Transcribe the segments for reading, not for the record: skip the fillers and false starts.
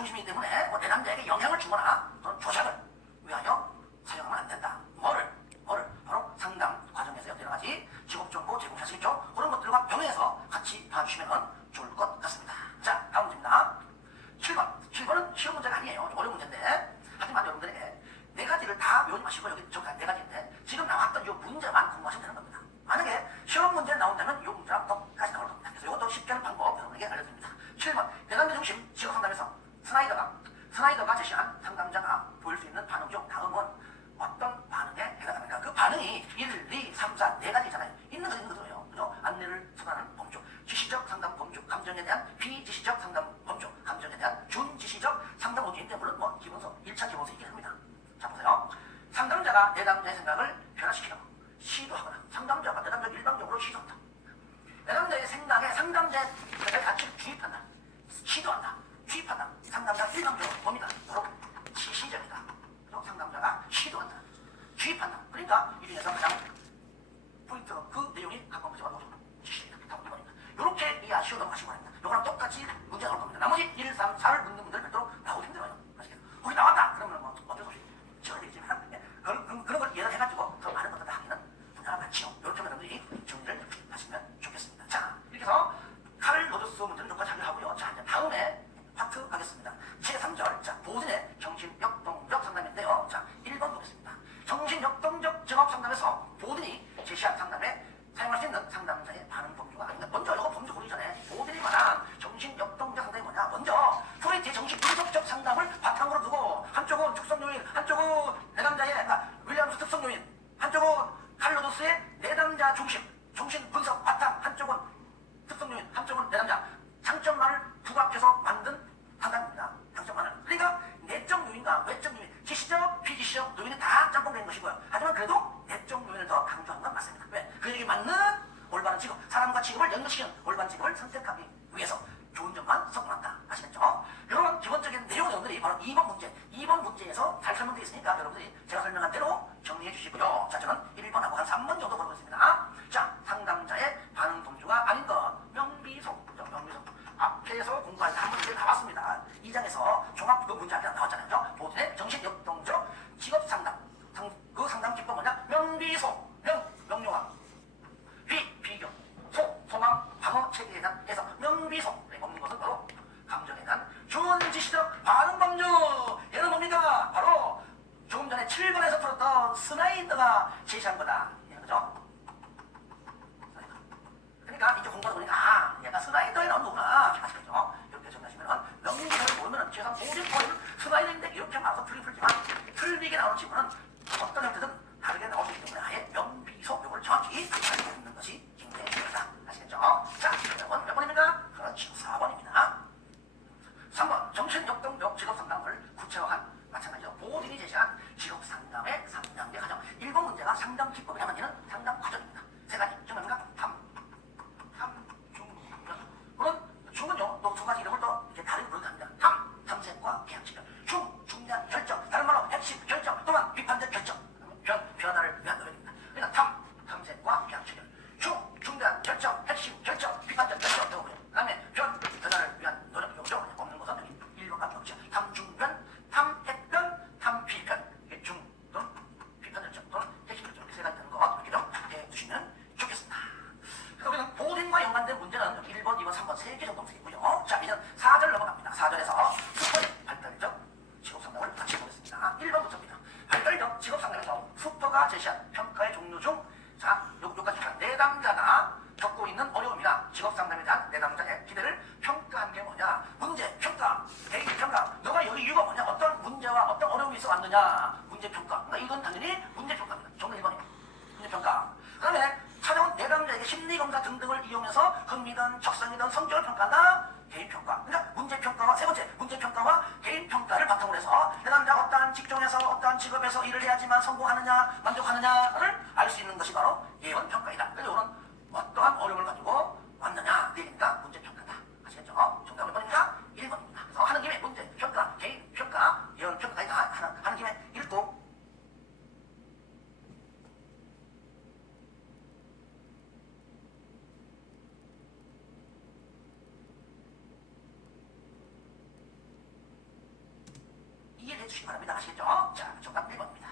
중심이기 때문에 뭐 내담자에게 영향을 주거나 또는 조작을 위하여 사용하면 안 된다. 뭐를 바로 상담 과정에서 여러 가지 직업정보 제공하시겠죠. 그런 것들과 병행해서 같이 봐주시면 좋을 것 같습니다. 자, 다음 문제입니다. 7번은 쉬운 문제가 아니에요. 좀 어려운 문제인데 하지만 여러분들에게 네 가지를 다 외우지 마시고 여기 저기 네 가지인데 지금 나왔던 이 문제만 공부하시면 되는 겁니다. 만약에 시험 문제 나온다면 이 문제랑 똑같이 나올 겁니다. 그래서 이것도 쉽게 하는 방법 여러분에게 알려드립니다. 7번 내담자 중심 직업상담에서 스나이더가 제시한 상담자가 보일 수 있는 반응 중 다음은 어떤 반응에 해당합니까? 그 반응이 1, 2, 3, 4, 네 가지잖아요. 있는 거예요. 그죠? 안내를 수단하는 범주, 지시적 상담 범주, 감정에 대한 비지시적 상담 범주, 감정에 대한 준지시적 상담 범주인데 물론 뭐 기본서, 1차 기본서이긴 합니다. 자, 보세요. 상담자가 내담자의 생각을 변화시키려고 시도하거나 상담자가 내담자를 일방적으로 시도한다. 내담자의 생각에 상담자의 가치를 주입한다. 시도한다. 주입한다. 상담자가 일방적으로 봅니다. 바로 지시적이다. 그리고 상담자가 시도한다. 주입한다. 그러니까 이 중에서 가장 포인트가 그 내용이 각각 문제가 나오죠. 지시입니다. 다음 2번입니다. 이렇게 이해하시고 넘어가시기 바랍니다. 이거랑 똑같이 문제가 나올 겁니다. 나머지 1, 3, 4를 묻는 분들 별도로 나오기 힘들어요. 아시겠죠? 거기 나왔다! 그러면 뭐 어쩔 수 없이 지어야 되겠지만 그런 걸 이해를 해가지고 더 많은 것들을 하기는 분야가 많지요. 이렇게 여러분들이 정리를 하시면 좋겠습니다. 자, 이렇게 해서 칼을 로저스 문제는 여기까지 하고요. 자, 이제 다음에 파트 가겠습니다. 제3절, 자, 보든의 정신역동적 상담인데요. 자, 1번 보겠습니다. 정신역동적 직업 상담에서 보든이 제시한 상담에 사용할 수 있는 상담자의 반응 범주가 아닌가. 먼저 이거 범주 고르기 전에 보든이 말한 정신역동적 상담이 뭐냐. 먼저 프로이트의 정신 분석적 상담을 바탕으로 두고 한쪽은 축성 요인, 한쪽은 내담자의 윌리엄스 특성 요인, 한쪽은 칼 로저스의 내담자 중심, 정신 분석 바탕, 한쪽은 특성 요인, 한쪽은 내담자 장점만을 부각해서 만든 상담입니다. 장점만을. 그러니까 내적 요인과 외적 요인, 지시적, 비지시적 요인이 다 짬뽕된 것이고요. 하지만 그래도 내적 요인을 더 강조한 건 맞습니다. 왜? 그에게 맞는 올바른 직업, 사람과 직업을 연결시키는 올바른 직업을 선택하기 위해서 좋은 점만 섞어놨다. 아시겠죠? 이런 기본적인 내용 여러분들이 바로 2번 문제에서 잘 설명되어 있으니까 여러분들이 제가 설명한 대로 정리해 주시고요. 자, 저는 1번하고 한 3번 정도 보겠습니다. 자, 상담자의 반응 범주가 아닌 것, 명비속. 앞에서 공부할 때 한 번 이제 나왔습니다. 2장에서 종합 그 문제 앞에 나왔잖아요. 보든의 정신역동적 직업 상담. 그 상담 기법 뭐냐? 명비소, 명료함, 비교, 소망, 방어 체계에 대한 해석. 명비소. 없는 것은 바로 감정에 대한 준지시적 반응 범주. 얘는 뭡니까? 바로 조금 전에 7번에서 풀었던 스나이더가 제시한 거다. 그죠? 그러니까 이제 공부하다 보니까 얘가 스나이더에 나온 거구나. 아시겠죠? 이렇게 정리하시면 명리를 모르면 최소한 모든 거를 스나이더인데 이렇게 말해서 풀지만 틀리게 나오는 친구는 어떤 형태든 다르게 나올 수 있기 때문에 아예 명비소 이걸 정확히 알고 있는 것이 굉장히 중요하다. 아시겠죠? 자, 여러분 몇 번입니까? 그렇죠. 4번입니다. 3번 정신역동적 직업상담을 구체화한 마찬가지로 보든이 제시한 직업상담의 3단계 과정. 1번 문제가 상담 기법이라면 얘는 상담 과정입니다. 세 가지. 정답입니까? 물론 중은요, 또 두 가지 이름을 또 이렇게 다르게 부르게 합니다. 탐색과 계약 지별, 중대한 결정, 다른 말로 핵심 결정 또는 비판적 결정, 변화를 위한 노력입니다. 그러니까 탐색과 계약 지별, 중대한 결정, 핵심 결정, 비판적 결정 이거고요. 그다음에 변화를 위한 노력 이거죠. 없는 것은 여기 1번밖에 없죠. 탐중변, 탐핵변, 탐비변, 중 또는 비판 결정 또는 핵심 결정 이렇게 세 가지 되는 것 이렇게 좀 해두시면 좋겠습니다. 그래서 우리는 보든과 연관된 문제는 1번, 2번, 3번 3개 정도 되겠고요. 자, 이제 4절 넘어갑니다. 4절에서 슈퍼의 발달적 직업상담을 같이 보겠습니다. 1번부터입니다. 발달적 직업상담에서 슈퍼가 제시한 평가의 종류 중 자, 요까지 내담자가 겪고 있는 어려움이나 직업상담에 대한 내담자의 기대를 평가한 게 뭐냐. 문제, 평가, 대입 평가. 너가 여기 이유가 뭐냐. 어떤 문제와 어떤 어려움이 있어 왔느냐. 문제 평가. 그러니까 이건 당연히 문제 평가입니다. 정답 1번이에요. 문제 평가. 그 다음에 찾아온 내담자에게 심리검사 등등을 이용해서 흥미든 적성이든 성격을 평가한다. 개인평가. 그러니까 문제평가와 세 번째 문제평가와 개인평가를 바탕으로 해서 내담자가 어떠한 직종에서 어떠한 직업에서 일을 해야지만 성공하느냐 만족하느냐를 알 수 있는 것이 바로 예언평가이다. 그래서 이거는 어떠한 어려움을 가지고 왔느냐 내니까 문제평가다. 아시겠죠? 정답 몇 번입니까? 1번입니다. 그래서 하는 김에 문제평가, 개인평가, 예언평가까지 다 하는 김에 읽고 주시기 바랍니다. 아시겠죠? 자, 정답 1번입니다.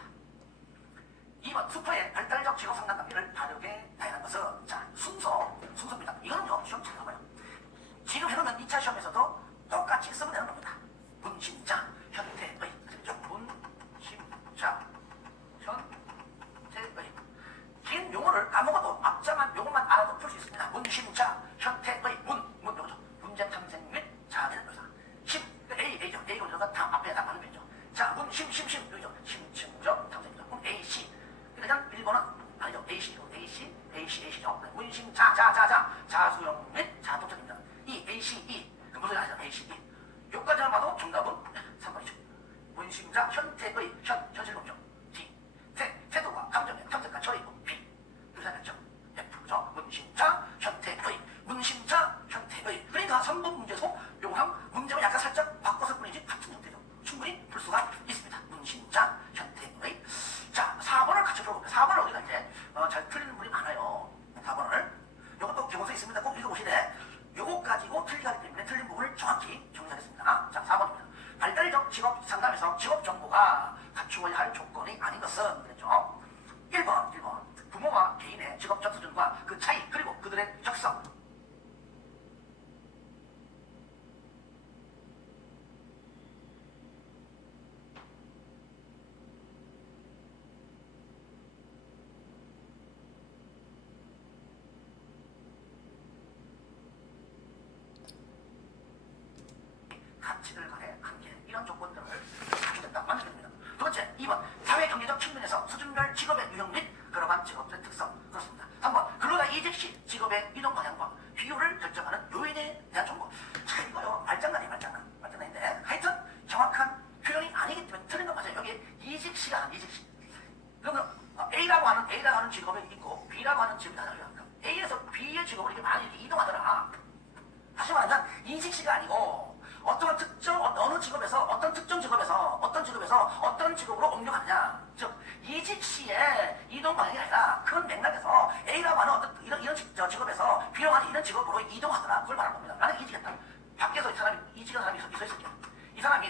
2번 수포의 별달적 직업 상담 단계를 다르게 다양한 것은 자 순서입니다. 이거는요 시험 잘 나와요. 지금 해놓으면 2차 시험에서도 똑같이 쓰면 되는 겁니다. 문심자 현태의 아시겠죠? 문심자 현태의 긴 용어를 아무것도 앞장한 용어만 알아도 풀 수 있습니다. 문심자 현태의 문 요거죠. 문제 탐색 및 자아내는 묘사. 심 A죠. A가 들어가 다 앞에 다 많은 편이죠. 자 문심 여기죠. 심층적 탐색입니다. 문 A.C. 그냥 1번은 아니죠. AC죠. 문심자 자수용 및 자도착입니다. 이 AC 그 무슨 아니죠. AC 요까지만 봐도 정답은 3번이죠. 문심자 현태의 현실론죠. D 태도와 감정의 탐색과 처리고 B 유사했죠. F 그죠. 문심자 현태의 그러니까 3번 문제에서 요거랑 문제만 약간 살짝 바꿔서 뿐이지 같은 형태죠. 충분히 풀 수가 있습니다. 문심자 현태의 자 4번을 같이 풀어볼게요. 4번은 어디가 이제 잘 틀리는 분이 많아요. 4번을 요것도 기본서 있습니다. 꼭 읽어보시되 요거 가지고 틀리게 하기 때문에 틀린 부분을 정확히 정리하겠습니다. 자 4번입니다. 발달적 직업 상담에서 직업 정보가 갖추어야 할 조건이 아닌 것은 그랬죠. 1번 부모와 개인의 직업적 수준과 그 차이 그리고 그들의 적성. 가치들 간의 관계 이런 조건들을 갖춰졌다 만들게 됩니다. 두 번째 2번 사회 경제적 측면에서 수준별 직업의 유형 및 그러한 직업들의 특성 그렇습니다. 3번 근로자 이직 시 직업의 이동 방향과 비율을 결정하는 요인에 대한 정보. 자 이거요 말장난인데 하여튼 정확한 표현이 아니기 때문에 틀린 건 맞아요. 여기 이직 시가 이직 시 그러면 A라고 하는 직업이 있고 B라고 하는 직업이 달라요. A에서 B의 직업을 이렇게 많이 이렇게 이동하더라. 다시 말하면 이직 시가 아니고 어떤 특정 어느 직업에서 어떤 특정 직업에서 어떤 직업으로 옮겨가느냐. 즉 이직 시에 이동 방향이 아니라 큰 맥락에서 A라고 하는 어떤 이런 직업에서 B라고 하는 이런 직업으로 이동하더라. 그걸 말하는 겁니다. 나는 이직했다. 밖에서 이 사람이 이직한 사람이 있어 있을게요. 이 사람이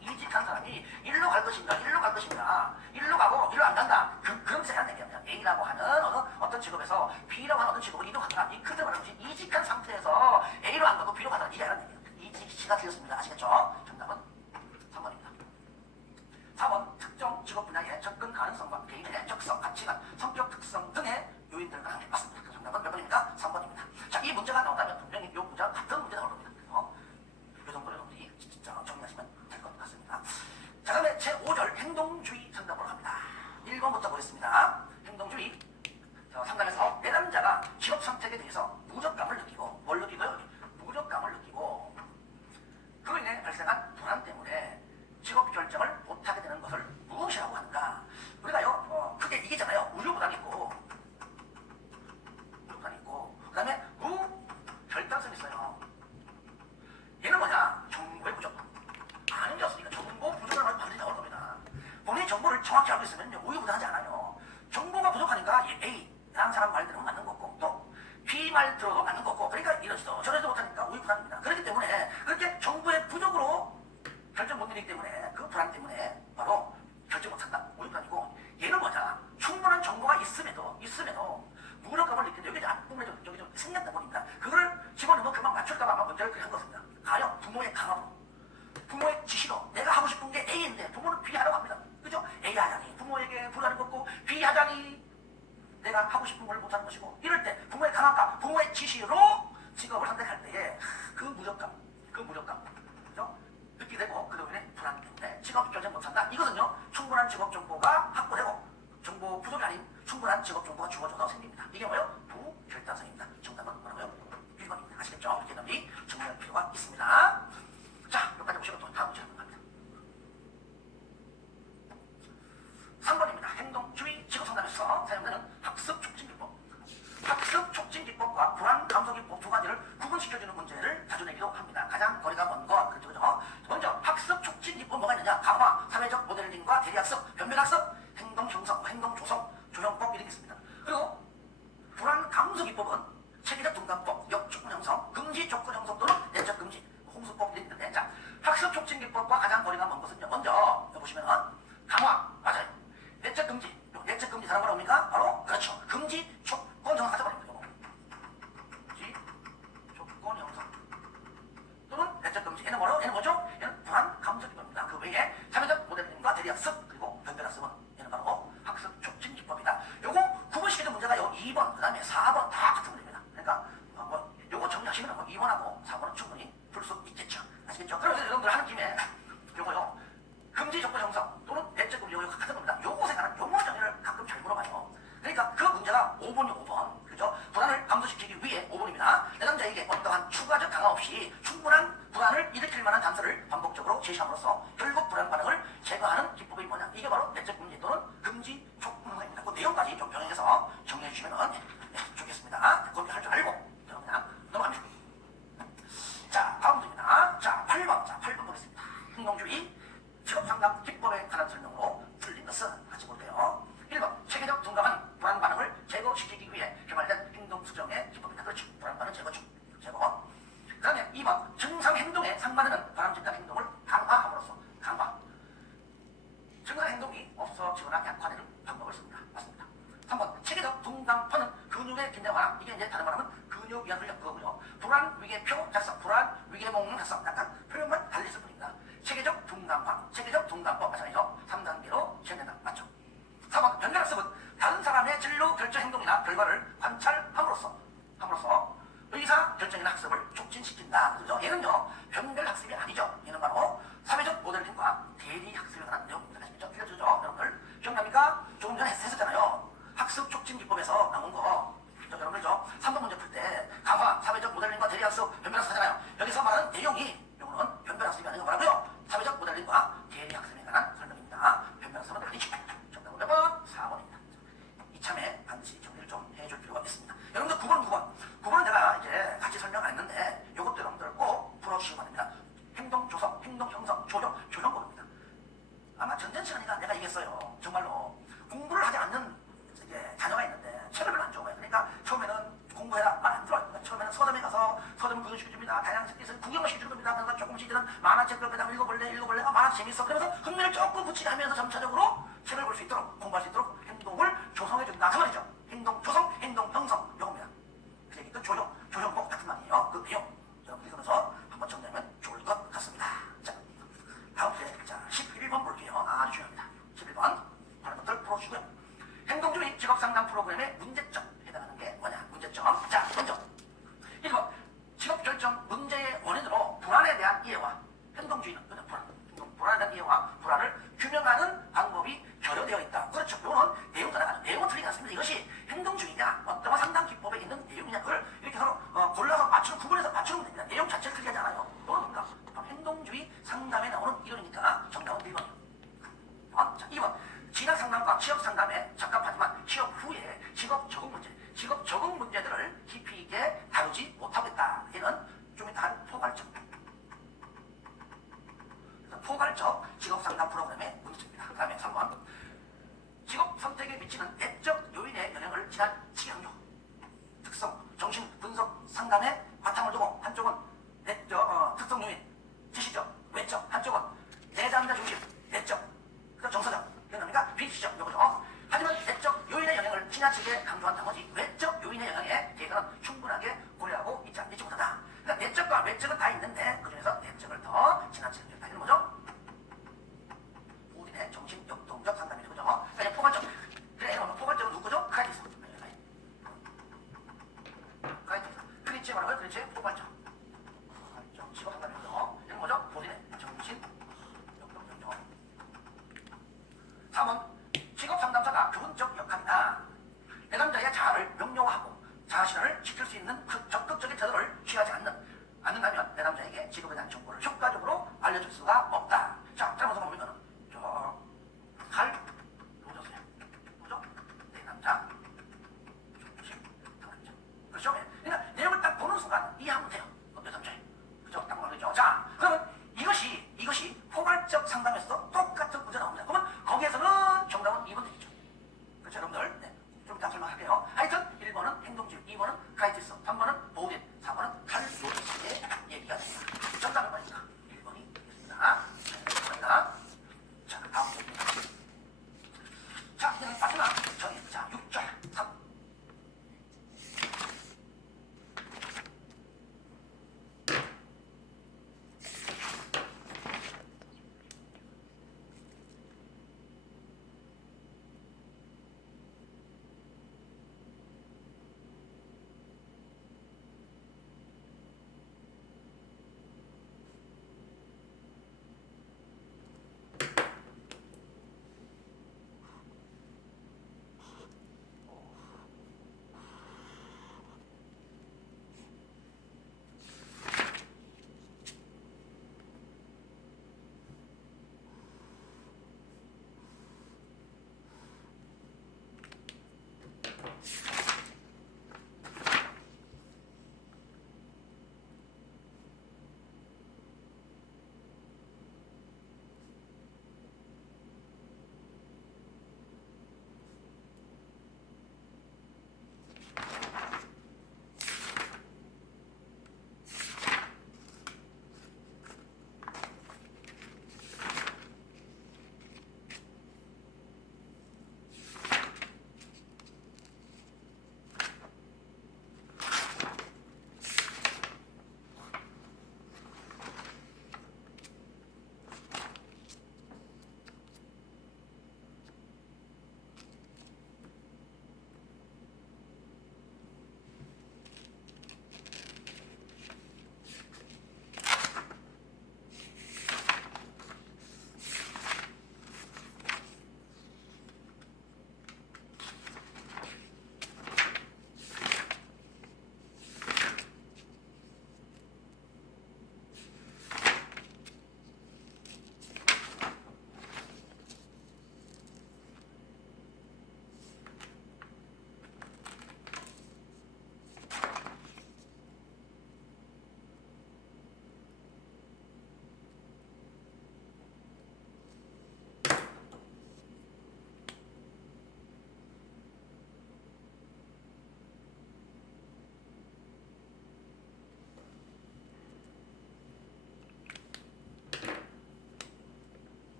이직한 사람이 일로 갈 것인가 일로 가고 일로 안 간다. 그런 뜻이 얘기합니다. A라고 하는 어떤 직업에서 B라고 하는 어떤 직업으로 이동하더라. 이 크게 말하는 것이 이직한 상태에서 A로 안 가고 B로 가더라. 이게 아니라는 얘기예요. 이직시가 틀렸습니다. 아시겠죠? 정답은 3번입니다. 4번 특정 직업 분야의 접근 가능성과 개인의 적성, 가치관, 성격 특성 등의 요인들과 함께 맞습니다. 그 정답은 몇 번입니까? 3번입니다. 자, 이 문제가 나온다면 분명히 이 문제와 같은 문제 나올 겁니다. 그래서 이 정도로 여러분들이 정리하시면 될 것 같습니다. 자, 다음에 제5절 행동주의 상담으로 갑니다. 1번부터 보겠습니다. 행동주의 상담에서 내담자가 직업 선택에 대해서 무력감을 느끼고 뭘 느끼고요? 무력감을 느끼고 그로 인해 발생한 불안 때문에 직업 결정을 못하게 되는 것을 무엇이라고 하는가? 우리가요 크게 이기잖아요. 우유부담이 있고 그 다음에 무결단성이 있어요. 얘는 뭐냐? 정보의 부족. 아는 게 없으니까 정보 부족을 반드시 나올 겁니다. 본인이 정보를 정확히 알고 있으면 우유부단하지 않아요. 정보가 부족하니까 A라는 사람 말 들으면 맞는 거고 또 B 말 들어도 맞는 거고 그러니까 이러지도 저러지도 못하니까 우유부단입니다. 그렇기 때문에 그렇게 정보의 부족으로 결정 못 내리기 때문에 그 불안 때문에 바로 결정 못한다. 우유부단이고 얘는 뭐냐? 충분한 정보가 있음에도 무력감을 느끼는데 여기 앞부분에 여기 좀 생겼다 보니까 그거를 집어넣으면 금방 맞출까봐 아마 문제를 그렇게 한 것입니다. 가령 부모의 강압으로 부모의 지시로 내가 하고 싶은 게 A인데 부모는 B 하라고 합니다. 그죠? A 하자니 부모에게 불하는 것고 B 하자니 내가 하고 싶은 걸 못하는 것이고 이럴 때 부모의 강압과 부모의 지시로 직업을 선택할 때에 그 무력감 그죠? 느끼게 되고 그로 인해 불안 때문에 직업 결정 못한다. 이것은요 충분한 직업 정보가 확보되고 정보 부족이 아닌 충분한 직업 정보가 주어져서 생깁니다. 이게 뭐예요? 부결단성입니다. 정답은 뭐라고요? 1번입니다. 아시겠죠? 이렇게 놈이 정리할 필요가 있습니다. 자, 여기까지 보시고 또 다음 문제 한번 갑니다. 3번입니다. 행동주의 직업상담에서 사용되는 학습촉진기법. 학습촉진기법과 불안 감소기법 두 가지를 구분시켜주는 문제를 자주 내기도 합니다. 가장 거리가 먼 것, 그렇죠? 먼저 학습촉진기법 뭐가 있느냐? 강화, 사회적 모델링과 대리학습, 변별학습, 행동형성, 행동조성, 조형법 이런 게 있습니다. 그리고 불안 감소기법은 체계적 동감법, 역조건 형성, 금지 조건 형성 또는 내적 금지, 홍수법 이런 게 있는데 자, 학습촉진기법과 가장 거리가 먼 것은요. 얘는 뭐로? 얘는 뭐죠? 얘는 불안 감소 기법입니다. 그 외에 사회적 모델링과 대리학습 그리고 변별학습은 얘는 바로 학습 촉진 기법이다. 요거 9번 시키는 문제가 요 2번 그 다음에 4번 다 같은 문제입니다. 그러니까 요거 정리하시면 2번하고 4번은 충분히 풀 수 있겠죠. 아시겠죠? 그러면 여러분들 하는 김에 요거요 금지 적고 형성 또는 내적 금지 요거 같은 겁니다. 요것에 관한 용어 정의를 가끔 잘 물어봐요. 그러니까 그 문제가 5번이요 5번 그죠? 불안을 감소시키기 위해 5번입니다. 내담자에게 어떠한 추가적 강화 없이 충분한 불안을 일으킬 만한 단서를 반복적으로 제시함으로써 결국 불안 반응을 제거하는 기법이 뭐냐? 이게 바로 내적 금지 또는 금지 촉구입니다. 그 내용까지 좀 병행해서 정리해 주시면 좋겠습니다. 그렇게 할 줄 알고 그냥 넘어갑니다. 자, 다음 문제입니다. 자, 8번. 자, 8번 보겠습니다. 행동주의 직업상담 기법에 관한 설명으로 틀린 것은 같이 볼게요. 1번. 체계적 둔감한 불안 반응을 제거시키기 위해 개발된 행동 수정의 기법이다. 그렇죠. 불안 반응 제거. 그 다음에 2번. 증상 행동에 상반되는 바람직한 행동을 강화함으로써 강화. 증상 행동이 없어지거나 약화되는 방법을 씁니다. 맞습니다. 3번. 체계적 둔감파는 근육의 긴장 완화. 이게 이제 다른 말하면 근육 위안 훈련 그거고요. 불안 위계표 작성, 불안 위계몽 작성. 약간 표현만 달리실 뿐입니다. 체계적 둔감파, 체계적 둔감법 마찬가지죠. 3단계로 진행된다. 맞죠? 4번. 변별학습은 다른 사람의 진로 결정 행동이나 결과를 관찰함으로써 의사 결정이나 학습을 촉진시킨다. 그죠? 얘는요 변별학습이 아니죠. 얘는 바로 사회적 모델링과 대리학습에 관한 내용입니다. 아시겠죠? 틀려주죠? 여러분들 기억납니까? 조금 전에 했었잖아요. 학습 촉진 기법에서 나온 거. 여러분들 3번 문제 풀 때 강화, 사회적 모델링과 대리학습, 변별학습 하잖아요. 여기서 말하는 내용이 요거는 변별학습이 아닌 거 뭐라고요? 사회적 모델링과 대리학습에 관한 설명입니다. 변별학습은 아니죠. 정답은 몇 번? 4번입니다. 이참에 반드시 정리를 좀 해줄 필요가 있습니다. 여러분들 9번은 내가 이제 같이 설명 안 했는데 요것도 여러분들 꼭 풀어주시면 됩니다. 행동 조성, 행동 형성, 조형법입니다. 아마 전전 시간이가 내가 얘기했어요. 정말로 공부를 하지 않는 이제 자녀가 있는데 책을 별로 안 좋아해요. 그러니까 처음에는 공부해라 말 안 들어요. 그러니까 처음에는 서점에 가서 서점 구경시켜줍니다. 다양한 책에서 구경을 시켜주는 겁니다. 그러니까 조금씩 이제는 만화책들 그냥 읽어볼래 만화 재밌어. 그러면서 흥미를 조금 붙이게 하면서 점차적으로 책을 볼 수 있도록 공부할 수 있도록 행동을 조성해준다. 그 말이죠. 행동 조성, 행동 형성 요겁니다. 그 얘기도 조형법 같은 말이에요. 그 내용 여러분 읽으면서 한번 정리하면 좋을 것 같습니다. 자, 다음 문제. 자, 11번 볼게요. 아주 중요합니다. 11번 다른 것들 풀어주시고요. 행동주의 직업상담 프로그램의 문제점 해당하는 게 뭐냐? 문제점. 자, 먼저 1번 직업결정 문제의 원인으로 불안에 대한 이해와 행동주의는 그냥 불안에 대한 이해와 불안을 규명하는 방법이 결여되어 있다. 그렇죠. 이거는 내용 따라가는 내용은 틀리지 않습니다. 이것이 행동주의냐 어떤 상담 기법에 있는 내용이냐 그걸 이렇게 서로 골라서 구분해서 맞추면 됩니다. 내용 자체를 틀리지 않아요. 이거는 뭡니까? 행동주의 상담에 나오는 이론이니까 정답은 1번이요. 자, 2번 진학 상담과 취업 상담에 적합하지만 취업 후에 직업 적응 문제들을 깊이 있게 다루지 못하고 있다. 이는 좀 이따 할 포괄적 직업 상담 프로그램의 문제점입니다. 그 다음에 3번 직업 선택에 미치는 내적 요인의 영향을 지나치게 하며 특성, 정신 분석 상담의 바탕을 두고 한쪽은 내적 특성 요인, 지시적, 외적, 한쪽은 내담자 중심, 내적, 정서적, 그러니까 비지적 요거죠. 하지만 내적 요인의 영향을 지나치게 강조한 나머지 외적 요인의 영향에 대해서는 충분하게 고려하고 있지 못하다. 그러니까 내적과 외적은 다 있는데 그 중에서 내적을 더 지나치게 한다. 이는 뭐죠? 우리의 정신 역동적 상담이죠. 그죠? 그러니까 포괄적. 그래, 포괄적은 누구죠? 크라이티스. 크리티스 뭐라고요? 크리티스 포괄적. 직업 상담이죠. 이는 뭐죠? 본인의 정신 역동적이죠. 3번 직업 상담사가 교훈적 역할이다. 내담자의 자아를 명료하고 자신을 지킬 수 있는 적극적인 태도를 취하지 않는다면 내담자에게 직업에 대한 정보를 효과적으로 알려줄 수가 없다. 자, 잘못해서 보면 칼 로저스야. 뭐죠? 내담자 중심 당담자. 그렇죠? 그러니까 내용을 딱 보는 순간 이해하면 돼요. 내담자에. 그죠? 딱 말이죠. 자, 그러면 이것이 포괄적 상담에서도 똑같은 문제가 나옵니다. 그러면 거기에서는 정답은 2번 되겠죠. 그렇죠, 여러분들? 네. 좀 이따 설명할게요. 하여튼 1번은 행동주의, 2번은 크라이티스, 3번은 보우딘, 4번은 칼 로저스의 얘기가 됩니다. 정답은 뭐니까? 1번이 되겠습니다. 감사합니다. 자, 다음 문제입니다. 자, 이제는 마지막 정의. 자, 6절 3.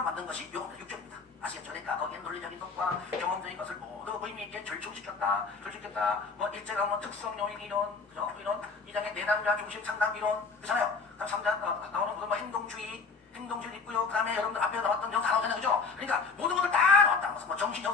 하나로 만든 것이 요겁니다. 6절입니다. 아시겠죠? 그러니까 거기에 논리적인 것과 경험적인 것을 모두 의미 있게 절충시켰다. 뭐 일제가 뭐 특성 요인 이론, 그죠? 이론, 2장의 내담자 중심 상담 이론, 그렇잖아요. 그다음 3장 나오는 것은 뭐 행동주의 있고요. 그 다음에 여러분들 앞에 나왔던 여기 다 나오잖아요. 그죠? 그러니까 모든 것들 다 나왔다. 무슨 뭐 정신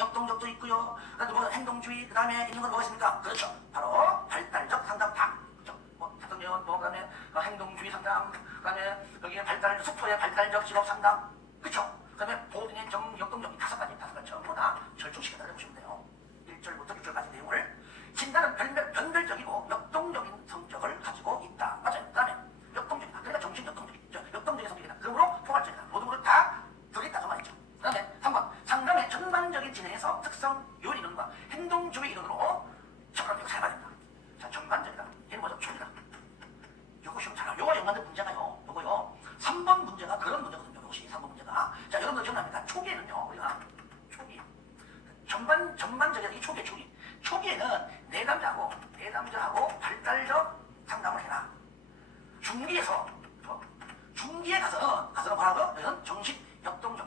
역동적도 있고요. 그 다음에 뭐 행동주의, 그 다음에 있는 건 뭐가 있습니까? 그렇죠. 바로 발달적 상담 다. 그렇죠? 뭐 대통령, 뭐, 그 다음에 행동주의 상담, 그 다음에 여기에 수포의 발달적 직업 상담. 그렇죠? 그 다음에 보든의 역동적 이 다섯 가지 전부 다 절충시켰다고 보시면 돼요. 1절부터 6절까지 내용을. 진단은 변별적이고 역동적인 성격을 가지고 있다. 맞아요. 그 다음에 역동적이다. 그러니까 정신 역동적인 성격이다. 그러므로 포괄적이다. 모든 것을 다 들어있다. 그 말이죠. 그 다음에 3번. 상담의 전반적인 진행에서 특성, 요인 이론과 행동주의 이론으로 접근하는 거 잘 봐야 됩니다. 자, 전반적이다. 얘는 뭐죠? 초기다. 요거 시험 잘 요거 연관된 문제가요. 요거요. 3번 문제가 그런 문제거든요. 요것이 3번 문제가. 자, 여러분들 기억납니까? 초기에는요. 우리가 초기. 전반적이다. 이 초기. 초기에는 내담자하고 발달적 상담을 해라. 중기에 가서는 뭐라고요? 여기는 정신 역동적.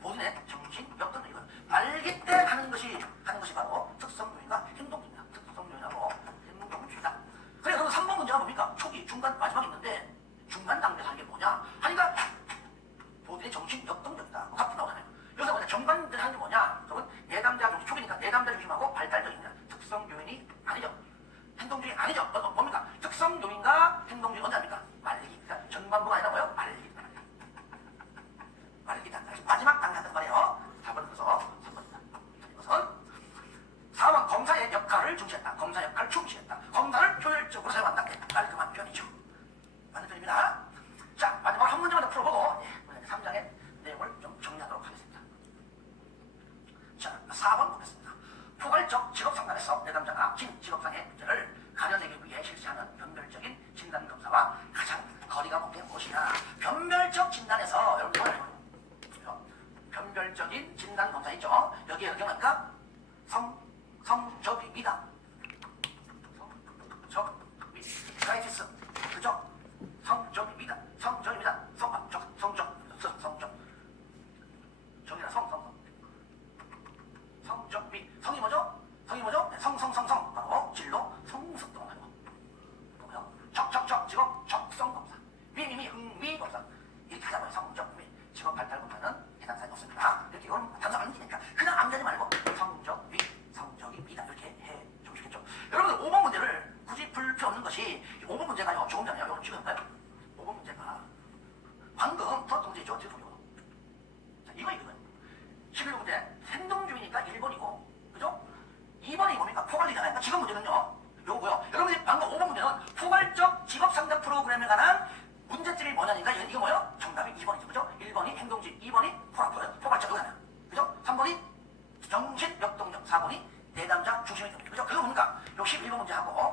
보든의 정신 역동적. 이건 말기 때 하는 것이 바로 특성 요인과 행동입니다. 특성 요인하고 행동주의다. 그래, 그럼 3번 문제가 뭡니까? 초기, 중간, 마지막에 있는데 중간 단계에서 하는 게 뭐냐? 하니까 보든의 정신 역동적이다. 같은 나오잖아요. 여기서 뭐냐? 전반적으로 하는 게 뭐냐? 그건 내담자 중심, 초기니까 내담자 중심하고 발달적입니다. 특성 요인이 아니죠. 행동주의 아니죠. 뭡니까? 특성 요인과 행동주의 언제 합니까? 말기. 그러니까 전반부가 아니라 뭐예요? 말기 단계. 마지막 단계 한단 말이에요. 4번은 그래서 3번입니다. 이것은 4번 검사의 역할을 중시했다. 검사 역할을 중시했다. 검사를 효율적으로 사용한다. 깔끔한 표현이죠. 맞는 표현입니다. 자, 마지막으로 한 문제만 더 풀어보고 3장의 내용을 좀 정리하도록 하겠습니다. 자, 4번 보겠습니다. 포괄적 직업상담에서 내담자가 직업상의 문제를 가려내기 위해 실시하는 변별적인 진단검사와 가장 거리가 먼 게 무엇이냐. 변별적 진단에서 여러분들 변별적인 진단검사 있죠. 여기에 기억납니까? 성적입니다. 사이티스. 그죠? 성적입니다. 정이라 성적비. 성이 뭐죠? 네, 성. 바로 진로 성숙도가 말고. 뭐요? 직업 적성검사. 흥미 검사. 이렇게 하다 보니 성적비. 직업 발달 검사는 해당 사항이 없습니다. 이렇게 이건 단서 안 기니까 그냥 암기하지 말고 성적입니다. 이렇게 해 주시겠죠. 여러분들 5번 문제를 굳이 풀 필요 없는 것이 5번 문제가요. 조금 전에요. 이거 찍어볼까요? 5번 문제가 방금 풀었던 문제 있죠? 어떻게 풀어요? 자, 이거예요. 11번 문제 행동주의니까 1번이고, 그죠? 2번이 뭡니까? 포괄이잖아요. 그러니까 지금 문제는요. 요거고요. 여러분이 방금 5번 문제는 포괄적 직업상담 프로그램에 관한 문제점이 뭐냐니까 이거 뭐예요? 정답이 2번이죠. 그죠? 1번이 행동주의, 2번이 포괄적 이거잖아요. 그죠? 3번이 정신 역동적, 4번이 내담자 중심의 경우. 그죠? 그거 뭡니까? 요 11번 문제하고